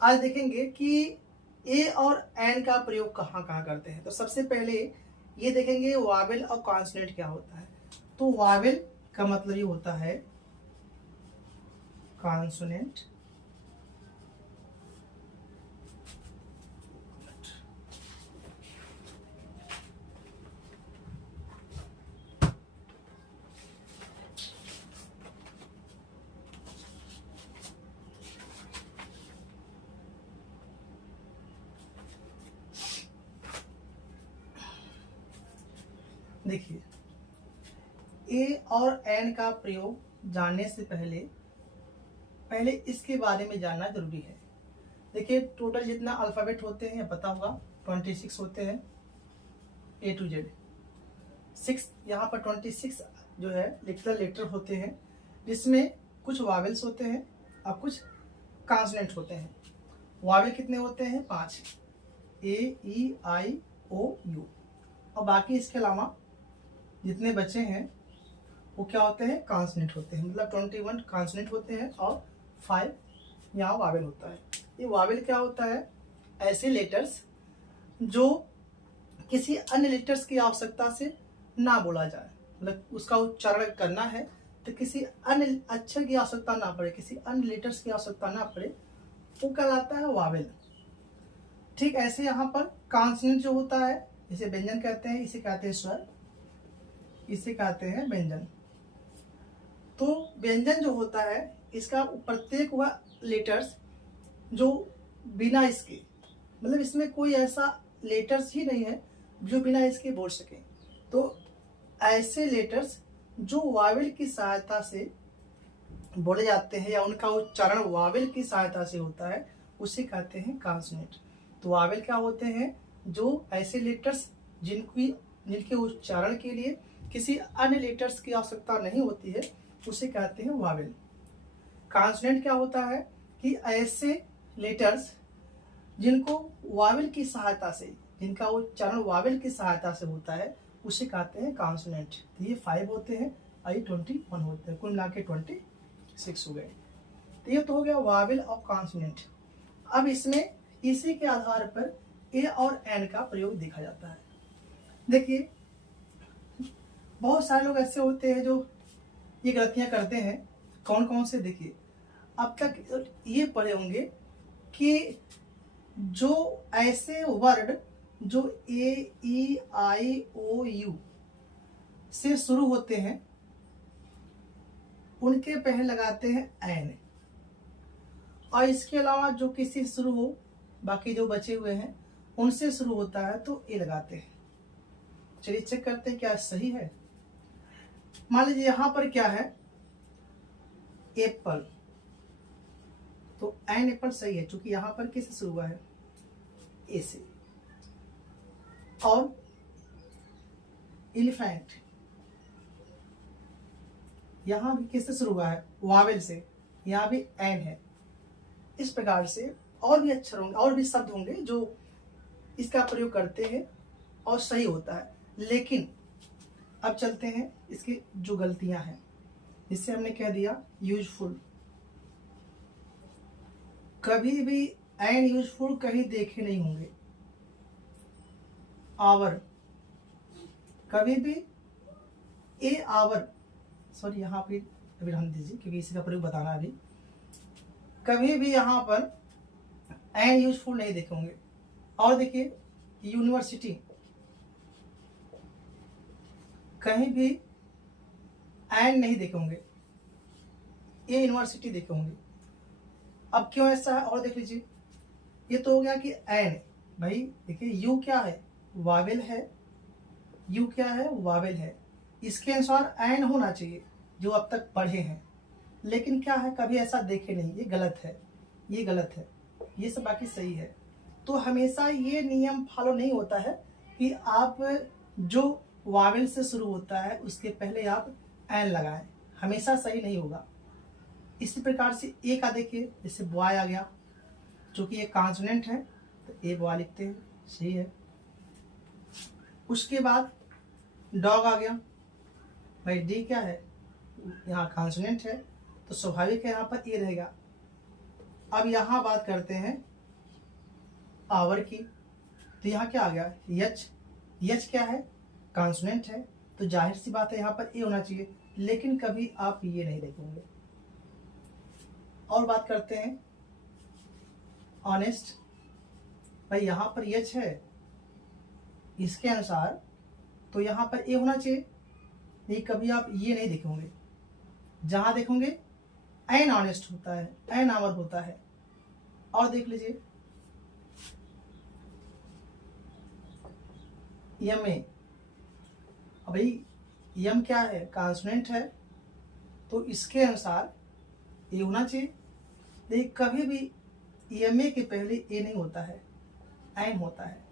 आज देखेंगे कि ए और एन का प्रयोग कहाँ कहाँ करते हैं। तो सबसे पहले ये देखेंगे वावेल और कॉन्सोनेंट क्या होता है। तो वावेल का मतलब ये होता है कॉन्सोनेंट, देखिए ए और एन का प्रयोग जानने से पहले इसके बारे में जानना जरूरी है। देखिए टोटल जितना अल्फाबेट होते हैं पता होगा 26 होते हैं ए टू जेड। 6 यहाँ पर 26 जो है लेटर होते हैं, जिसमें कुछ वावेल्स होते हैं और कुछ कॉन्सोनेंट होते हैं। वावेल कितने होते हैं? 5, ए ई आई ओ यू। और बाकी इसके अलावा जितने बचे हैं वो क्या होते हैं? कॉन्सोनेंट होते हैं। मतलब 21 कॉन्सोनेंट होते हैं और 5 यहाँ वावेल होता है। ये वावेल क्या होता है? ऐसे लेटर्स जो किसी अन्य लेटर्स की आवश्यकता से ना बोला जाए, मतलब उसका उच्चारण करना है तो किसी अन्य अक्षर की आवश्यकता ना पड़े, किसी अन्य लेटर्स की आवश्यकता ना पड़े, वो कहलाता है वावेल। ठीक ऐसे यहाँ पर कॉन्सोनेंट जो होता है, इसे व्यंजन कहते हैं, इसे कहते हैं स्वर, इसे कहते हैं व्यंजन। तो व्यंजन जो होता है इसका प्रत्येक वह लेटर्स जो बिना इसके, मतलब इसमें कोई ऐसा लेटर्स ही नहीं है जो बिना इसके बोल सके। तो ऐसे लेटर्स जो वावेल की सहायता से बोले जाते हैं या उनका उच्चारण वावेल की सहायता से होता है, उसे कहते हैं कॉन्सोनेंट। तो वावेल क्या होते हैं? जो ऐसे लेटर्स जिनके उच्चारण के लिए किसी अन्य लेटर्स की आवश्यकता नहीं होती है, उसे कहते हैं वावेल। कॉन्सोनेंट क्या होता है कि ऐसे लेटर्स जिनको वावेल की सहायता से, जिनका उच्चारण वावेल की सहायता से होता है, उसे कहते हैं कॉन्सोनेंट। तो ये 5 होते हैं और ये 21 होते हैं, कुल मिला के 26 हो गए। तो ये तो हो गया वावेल और कॉन्सोनेंट। अब इसमें इसी के आधार पर ए और एन का प्रयोग देखा जाता है। देखिए बहुत सारे लोग ऐसे होते हैं जो ये गलतियां करते हैं। कौन कौन से? देखिए अब तक ये पढ़े होंगे कि जो ऐसे वर्ड जो ए ई आई ओ यू से शुरू होते हैं उनके पहले लगाते हैं एन, और इसके अलावा जो किसी से शुरू हो, बाकी जो बचे हुए हैं उनसे शुरू होता है तो ए लगाते हैं। चलिए चेक करते हैं क्या सही है। मान लीजिए यहां पर क्या है? एप्पल। तो एन एप्पल सही है क्योंकि यहां पर किससे शुरू हुआ है? ए से। और एलिफेंट यहां भी किससे शुरू हुआ है? वावेल से, यहां भी एन है। इस प्रकार से और भी अक्षर होंगे, और भी शब्द होंगे जो इसका प्रयोग करते हैं और सही होता है। लेकिन अब चलते हैं इसकी जो गलतियां हैं, जिससे हमने कह दिया यूजफुल। कभी भी एन यूजफुल कहीं देखे नहीं होंगे। आवर, कभी भी ए आवर, सॉरी यहाँ पे अभी रहने दीजिए क्योंकि इसी का प्रयोग बताना अभी। कभी भी यहाँ पर एन यूजफुल नहीं देखेंगे। और देखिए यूनिवर्सिटी, कहीं भी एन नहीं देखेंगे, ये यूनिवर्सिटी देखेंगे। अब क्यों ऐसा है और देख लीजिए। ये तो हो गया कि एन, भाई देखिए यू क्या है? वावेल है। यू क्या है? वावेल है। इसके अनुसार एन होना चाहिए जो अब तक पढ़े हैं, लेकिन क्या है कभी ऐसा देखे नहीं। ये गलत है, ये गलत है, ये सब बाकी सही है। तो हमेशा ये नियम फॉलो नहीं होता है कि आप जो वावेल से शुरू होता है उसके पहले आप एन लगाएं, हमेशा सही नहीं होगा। इसी प्रकार से ए का देखिए, जैसे बॉय आ गया, चूंकि ये कॉन्सोनेंट है तो ए बॉय लिखते हैं, सही है। उसके बाद डॉग आ गया, भाई डी क्या है? यहाँ कॉन्सोनेंट है तो स्वाभाविक है यहाँ पर ए रहेगा। अब यहाँ बात करते हैं आवर की, तो यहाँ क्या आ गया, यच। यच क्या है, कॉन्सोनेंट है, तो जाहिर सी बात है यहाँ पर ए होना चाहिए, लेकिन कभी आप ये नहीं देखेंगे। और बात करते हैं ऑनेस्ट, भाई यहाँ पर यच है, इसके अनुसार तो यहाँ पर ए होना चाहिए, नहीं कभी आप ये नहीं देखेंगे। जहां देखोगे एन ऑनेस्ट होता है, एन आवर होता है। और देख लीजिए यम ए, भाई यम क्या है, कॉन्सोनेंट है, तो इसके अनुसार ए होना चाहिए, लेकिन कभी भी यम ए के पहले ए नहीं होता है, एन होता है।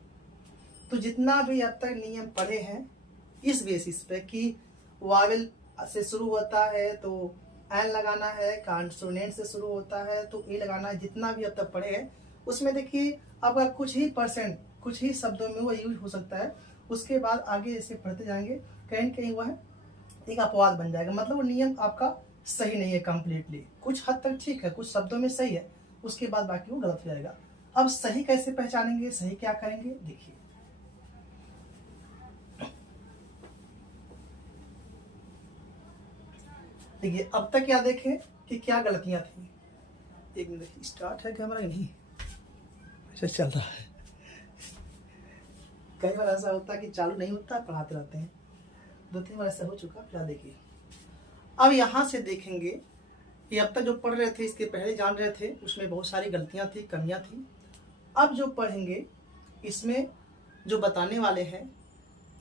तो जितना भी अब तक नियम पढ़े हैं इस बेसिस पे कि वावेल से शुरू होता है तो एन लगाना है, कॉन्सोनेंट से शुरू होता है तो ए लगाना है, जितना भी अब तक पढ़े हैं उसमें देखिए आपका कुछ ही परसेंट, कुछ ही शब्दों में वो यूज हो सकता है। उसके बाद आगे जैसे पढ़ते जाएंगे कहीं कहीं वह एक अपवाद बन जाएगा, मतलब वो नियम आपका सही नहीं है कंप्लीटली। कुछ हद तक ठीक है, कुछ शब्दों में सही है, उसके बाद बाकी वो गलत हो जाएगा। अब सही कैसे पहचानेंगे, सही क्या करेंगे, देखिए देखिए अब तक क्या देखें कि क्या गलतियां थी। एक मिनट, स्टार्ट है कैमरा नहीं, अच्छा चल रहा है। कई बार ऐसा होता है कि चालू नहीं होता, पढ़ाते रहते हैं, 2-3 बार ऐसा हो चुका। फिर देखिए अब यहाँ से देखेंगे कि अब तक जो पढ़ रहे थे, इसके पहले जान रहे थे, उसमें बहुत सारी गलतियां थी, कमियां थी। अब जो पढ़ेंगे इसमें जो बताने वाले हैं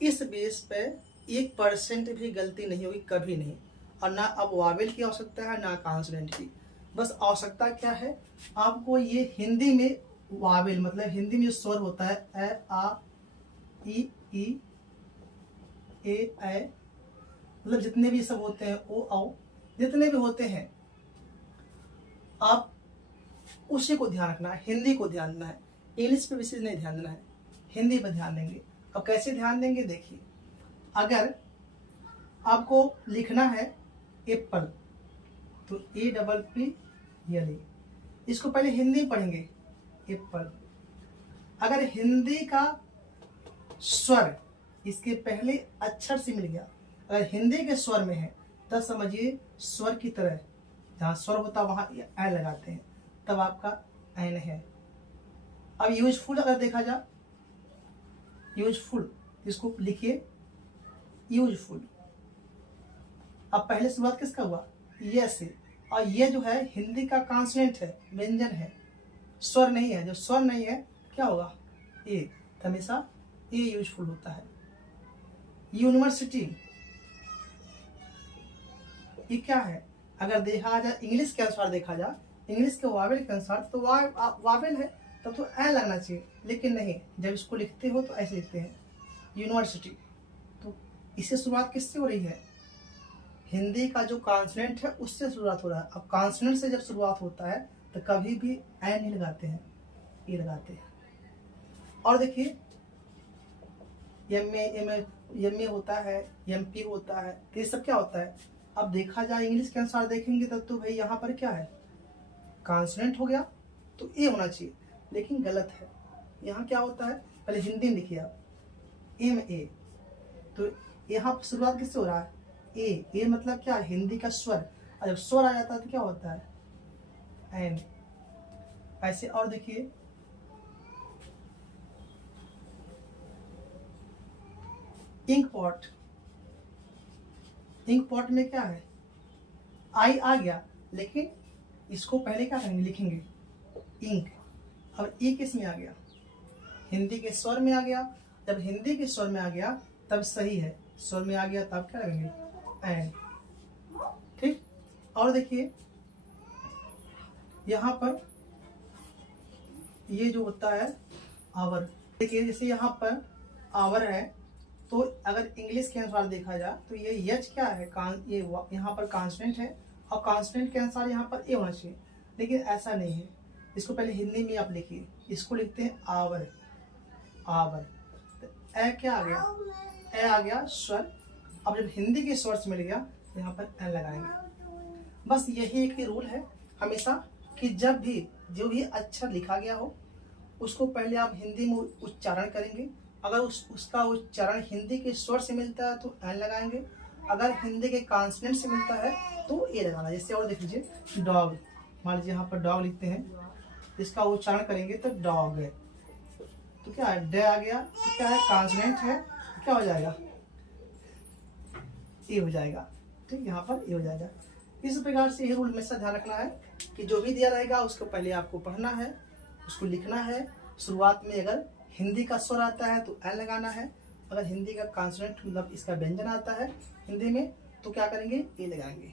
इस बेस पे 1% भी गलती नहीं होगी, कभी नहीं। और ना अब वावेल की आवश्यकता है ना कॉन्सोनेंट की, बस आवश्यकता क्या है, आपको ये हिंदी में वावेल मतलब हिंदी में स्वर होता है ए आ ई ए ऐ, मतलब जितने भी सब होते हैं ओ औ, जितने भी होते हैं आप उसी को ध्यान रखना है, हिंदी को ध्यान देना है, इंग्लिश पे विशेष नहीं ध्यान देना है, हिंदी पर ध्यान देंगे। अब कैसे ध्यान देंगे, देखिए अगर आपको लिखना है एप्पल तो A double P L A, इसको पहले हिंदी में पढ़ेंगे एप्पल। अगर हिंदी का स्वर इसके पहले अक्षर से मिल गया, अगर हिंदी के स्वर में है तब समझिए स्वर की तरह, जहाँ स्वर होता है वहाँ ऐ लगाते हैं, तब आपका ऐन है। अब यूजफुल अगर देखा जाए, यूजफुल इसको लिखिए यूजफुल। अब पहले शुरुआत किसका हुआ, ये से, और ये जो है हिंदी का कॉन्सोनेंट है, व्यंजन है, स्वर नहीं है। जब स्वर नहीं है क्या होगा, ए, हमेशा ए यूजफुल होता है। यूनिवर्सिटी ये क्या है, अगर देखा जाए इंग्लिश के अनुसार, देखा जाए इंग्लिश के वावेल के अनुसार तो वावेल है, तब तो ए लगना चाहिए, लेकिन नहीं, जब इसको लिखते हो तो ऐसे लिखते हैं यूनिवर्सिटी। तो इससे शुरुआत किससे हो रही है, हिंदी का जो कॉन्सोनेंट है उससे शुरुआत हो रहा है। अब कॉन्सोनेंट से जब शुरुआत होता है तो कभी भी ए नहीं लगाते हैं, ए लगाते हैं। और देखिए एम ए होता है, एम पी होता है, तो ये सब क्या होता है। अब देखा जाए इंग्लिश के अनुसार देखेंगे तब तो भाई यहाँ पर क्या है, कॉन्सोनेंट हो गया तो ए होना चाहिए, लेकिन गलत है। यहाँ क्या होता है, पहले हिंदी में लिखिए आप एम ए, तो यहाँ शुरुआत किससे हो रहा है, ए। ए मतलब क्या, हिंदी का स्वर, और जब स्वर आ जाता है तो क्या होता है, एन। ऐसे और देखिए इंक पॉट, इंक पॉट में क्या है, आई आ गया, लेकिन इसको पहले क्या करेंगे, लिखेंगे इंक। अब ई किस में आ गया, हिंदी के स्वर में आ गया। जब हिंदी के स्वर में आ गया तब सही है, स्वर में आ गया तब क्या करेंगे, एन। ठीक। और देखिए यहाँ पर ये जो होता है आवर, देखिए जैसे यहाँ पर आवर है, तो अगर इंग्लिश के अनुसार देखा जाए तो ये यच क्या है, ये यहाँ पर कॉन्स्टेंट है, और कॉन्स्टेंट के अनुसार यहाँ पर ए होना चाहिए, लेकिन ऐसा नहीं है। इसको पहले हिंदी में आप लिखिए, इसको लिखते हैं आवर, आवर। तो ए क्या आ गया, ए आ गया स्वर। अब जब हिंदी के स्वर से मिल गया तो यहाँ पर एन लगाएंगे। बस यही एक ही रूल है, हमेशा कि जब भी जो भी अक्षर लिखा गया हो उसको पहले आप हिंदी में उच्चारण करेंगे। अगर उसका उच्चारण हिंदी के स्वर से मिलता है तो एन लगाएंगे, अगर हिंदी के कॉन्सोनेंट से मिलता है तो ए लगाना। जैसे और देख लीजिए डॉग, मान लीजिए यहाँ पर डॉग लिखते हैं, इसका उच्चारण करेंगे तो डॉग है, तो क्या है ड आ गया, क्या है कॉन्सोनेंट है, क्या हो जाएगा ए हो जाएगा। ठीक, यहाँ पर ए हो जाएगा। इस प्रकार से ये रूल हमेशा ध्यान रखना है कि जो भी दिया रहेगा उसको पहले आपको पढ़ना है, उसको लिखना है। शुरुआत में अगर हिंदी का स्वर आता है तो एन लगाना है, अगर हिंदी का कॉन्सोनेंट मतलब इसका व्यंजन आता है हिंदी में तो क्या करेंगे ए लगाएंगे।